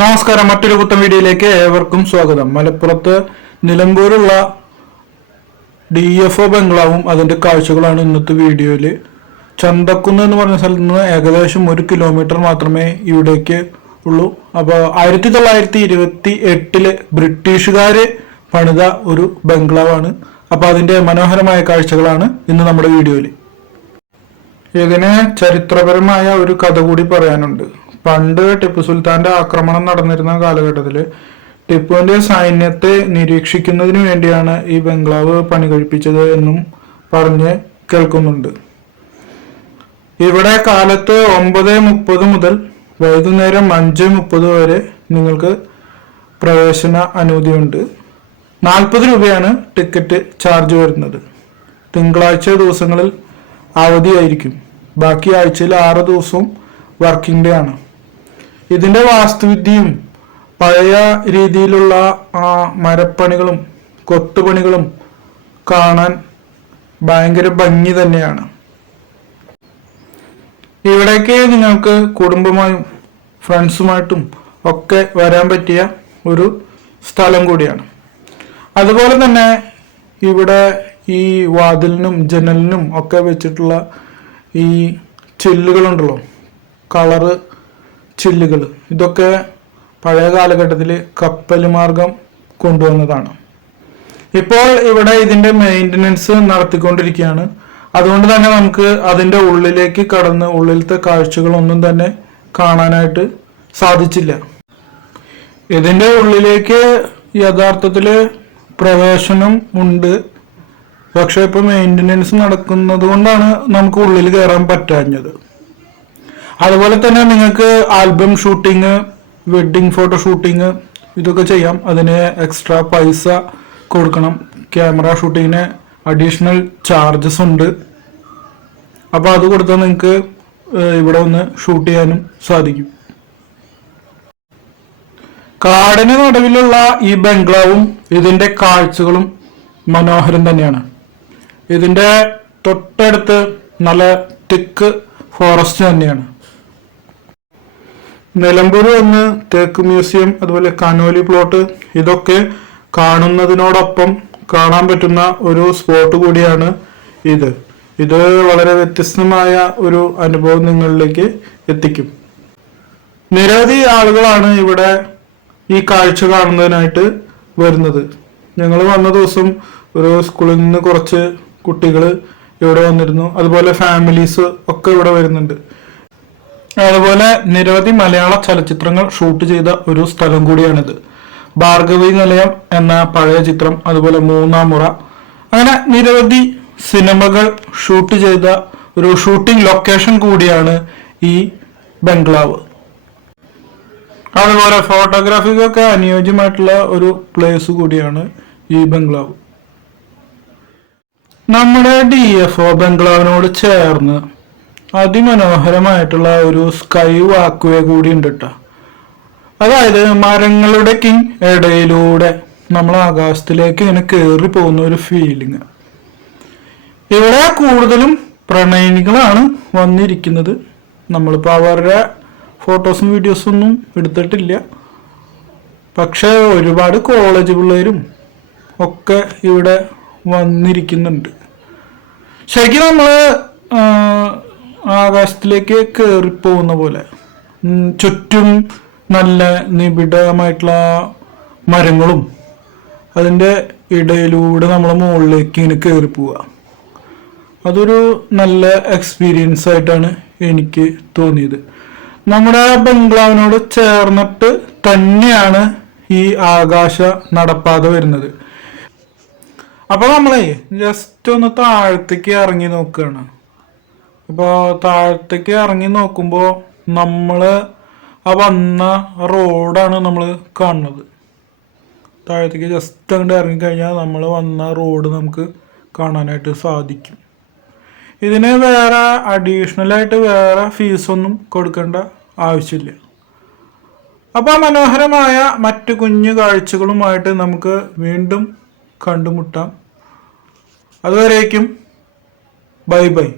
നമസ്കാരം, മറ്റൊരു പുത്തൻ വീഡിയോയിലേക്ക് ഏവർക്കും സ്വാഗതം. മലപ്പുറത്ത് നിലമ്പൂരുള്ള DFO ബംഗ്ലാവും അതിന്റെ കാഴ്ചകളാണ് ഇന്നത്തെ വീഡിയോയിൽ. ചന്തക്കുന്ന് എന്ന് പറഞ്ഞ സ്ഥലത്ത് നിന്ന് ഏകദേശം 1 കിലോമീറ്റർ മാത്രമേ ഇവിടേക്ക് ഉള്ളൂ. അപ്പോൾ 1928 ബ്രിട്ടീഷുകാര് പണിത ഒരു ബംഗ്ലാവാണ്. അപ്പോൾ അതിന്റെ മനോഹരമായ കാഴ്ചകളാണ് ഇന്ന് നമ്മുടെ വീഡിയോയിൽ. ഇതിന് ചരിത്രപരമായ ഒരു കഥ കൂടി പറയാനുണ്ട്. പണ്ട് ടിപ്പു സുൽത്താന്റെ ആക്രമണം നടന്നിരുന്ന കാലഘട്ടത്തിൽ ടിപ്പുവിന്റെ സൈന്യത്തെ നിരീക്ഷിക്കുന്നതിന് വേണ്ടിയാണ് ഈ ബംഗ്ലാവ് പണി കഴിപ്പിച്ചത് എന്നും പറഞ്ഞ് കേൾക്കുന്നുണ്ട്. ഇവിടെ കാലത്ത് 9:30 മുതൽ വൈകുന്നേരം 5:30 വരെ നിങ്ങൾക്ക് പ്രവേശന അനുമതിയുണ്ട്. 40 രൂപയാണ് ടിക്കറ്റ് ചാർജ് വരുന്നത്. തിങ്കളാഴ്ച ദിവസങ്ങളിൽ അവധിയായിരിക്കും. ബാക്കി ആഴ്ചയിൽ 6 ദിവസവും വർക്കിംഗ് ഡേ ആണ്. ഇതിന്റെ വാസ്തുവിദ്യയും പഴയ രീതിയിലുള്ള മരപ്പണികളും കൊത്തുപണികളും കാണാൻ ഭയങ്കര ഭംഗി തന്നെയാണ്. ഇവിടേക്ക് നിങ്ങൾക്ക് കുടുംബമായും ഫ്രണ്ട്സുമായിട്ടും ഒക്കെ വരാൻ പറ്റിയ ഒരു സ്ഥലം കൂടിയാണ്. അതുപോലെ തന്നെ ഇവിടെ ഈ വാതിലിനും ജനലിനും ഒക്കെ വെച്ചിട്ടുള്ള ഈ ചില്ലുകളുണ്ടല്ലോ, കളറ് ചില്ലുകൾ, ഇതൊക്കെ പഴയ കാലഘട്ടത്തിൽ കപ്പൽ മാർഗം കൊണ്ടുവന്നതാണ്. ഇപ്പോൾ ഇവിടെ ഇതിന്റെ മെയിൻ്റനൻസ് നടത്തിക്കൊണ്ടിരിക്കുകയാണ്. അതുകൊണ്ട് തന്നെ നമുക്ക് അതിന്റെ ഉള്ളിലേക്ക് കടന്ന് ഉള്ളിലത്തെ കാഴ്ചകളൊന്നും തന്നെ കാണാനായിട്ട് സാധിച്ചില്ല. ഇതിന്റെ ഉള്ളിലേക്ക് യഥാർത്ഥത്തില് പ്രവേശനം ഉണ്ട്, പക്ഷെ ഇപ്പൊ മെയിൻ്റനൻസ് നടക്കുന്നത് കൊണ്ടാണ് നമുക്ക് ഉള്ളിൽ കയറാൻ പറ്റാഞ്ഞത്. അതുപോലെ തന്നെ നിങ്ങൾക്ക് album shooting, wedding photo shooting ഇതൊക്കെ ചെയ്യാം. അതിന് എക്സ്ട്രാ പൈസ കൊടുക്കണം. ക്യാമറ ഷൂട്ടിങ്ങിന് അഡീഷണൽ ചാർജസ് ഉണ്ട്. അപ്പോൾ അത് കൊടുത്താൽ നിങ്ങൾക്ക് ഇവിടെ ഒന്ന് ഷൂട്ട് ചെയ്യാനും സാധിക്കും. കാടിന് നടുവിലുള്ള ഈ ബംഗ്ലാവും ഇതിന്റെ കാഴ്ചകളും മനോഹരം തന്നെയാണ്. ഇതിന്റെ തൊട്ടടുത്ത് നല്ല തിക്ക് ഫോറസ്റ്റ് തന്നെയാണ്. നിലമ്പൂർ വന്ന് തേക്ക് മ്യൂസിയം, അതുപോലെ കനോലി പ്ലോട്ട് ഇതൊക്കെ കാണുന്നതിനോടൊപ്പം കാണാൻ പറ്റുന്ന ഒരു സ്പോട്ട് കൂടിയാണ് ഇത്. ഇത് വളരെ വ്യത്യസ്തമായ ഒരു അനുഭവം നിങ്ങളിലേക്ക് എത്തിക്കും. നിരവധി ആളുകളാണ് ഇവിടെ ഈ കാഴ്ച കാണുന്നതിനായിട്ട് വരുന്നത്. ഞങ്ങൾ വന്ന ദിവസം ഒരു സ്കൂളിൽ നിന്ന് കുറച്ച് കുട്ടികൾ ഇവിടെ വന്നിരുന്നു. അതുപോലെ ഫാമിലീസ് ഒക്കെ ഇവിടെ വരുന്നുണ്ട്. അതുപോലെ നിരവധി മലയാള ചലച്ചിത്രങ്ങൾ ഷൂട്ട് ചെയ്ത ഒരു സ്ഥലം കൂടിയാണിത്. ഭാർഗവി നിലയം എന്ന പഴയ ചിത്രം, അതുപോലെ മൂന്നാം മുറ, അങ്ങനെ നിരവധി സിനിമകൾ ഷൂട്ട് ചെയ്ത ഒരു ഷൂട്ടിംഗ് ലൊക്കേഷൻ കൂടിയാണ് ഈ ബംഗ്ലാവ്. അതുപോലെ ഫോട്ടോഗ്രാഫിക്കൊക്കെ അനുയോജ്യമായിട്ടുള്ള ഒരു പ്ലേസ് കൂടിയാണ് ഈ ബംഗ്ലാവ്. നമ്മുടെ DFO ബംഗ്ലാവിനോട് ചേർന്ന് അതിമനോഹരമായിട്ടുള്ള ഒരു സ്കൈ വാക്വേ കൂടി ഉണ്ട് കേട്ടോ. അതായത് മരങ്ങളുടെ ഇടയിലൂടെ നമ്മൾ ആകാശത്തിലേക്ക് ഇങ്ങനെ കയറി പോകുന്ന ഒരു ഫീലിങ്. ഇവിടെ കൂടുതലും പ്രണയിനികളാണ് വന്നിരിക്കുന്നത്. നമ്മളിപ്പോൾ അവരുടെ ഫോട്ടോസും വീഡിയോസും ഒന്നും എടുത്തിട്ടില്ല. പക്ഷെ ഒരുപാട് കോളേജ് പിള്ളേരും ഒക്കെ ഇവിടെ വന്നിരിക്കുന്നുണ്ട്. ശരിക്കും നമ്മൾ ആകാശത്തിലേക്ക് കയറിപ്പോകുന്ന പോലെ ചുറ്റും നല്ല നിബിഡമായിട്ടുള്ള മരങ്ങളും അതിൻ്റെ ഇടയിലൂടെ നമ്മൾ മുകളിലേക്ക് ഇങ്ങനെ കയറി പോവുക. അതൊരു നല്ല എക്സ്പീരിയൻസ് ആയിട്ടാണ് എനിക്ക് തോന്നിയത്. നമ്മുടെ ബംഗ്ലാവിനോട് ചേർന്നിട്ട് തന്നെയാണ് ഈ ആകാശ നടപ്പാത വരുന്നത്. അപ്പോൾ നമ്മളെ ജസ്റ്റ് ഒന്ന് താഴത്തേക്ക് ഇറങ്ങി നോക്കുകയാണ്. അപ്പോൾ താഴത്തേക്ക് ഇറങ്ങി നോക്കുമ്പോൾ നമ്മൾ വന്ന റോഡാണ് നമ്മൾ കാണുന്നത്. താഴത്തേക്ക് ജസ്റ്റ് അങ്ങോട്ട് ഇറങ്ങിക്കഴിഞ്ഞാൽ നമ്മൾ വന്ന റോഡ് നമുക്ക് കാണാനായിട്ട് സാധിക്കും. ഇതിന് വേറെ അഡീഷണലായിട്ട് വേറെ ഫീസൊന്നും കൊടുക്കേണ്ട ആവശ്യമില്ല. അപ്പോൾ മനോഹരമായ മറ്റു കുഞ്ഞു കാഴ്ചകളുമായിട്ട് നമുക്ക് വീണ്ടും കണ്ടുമുട്ടാം. അതുവരേക്കും ബൈ ബൈ.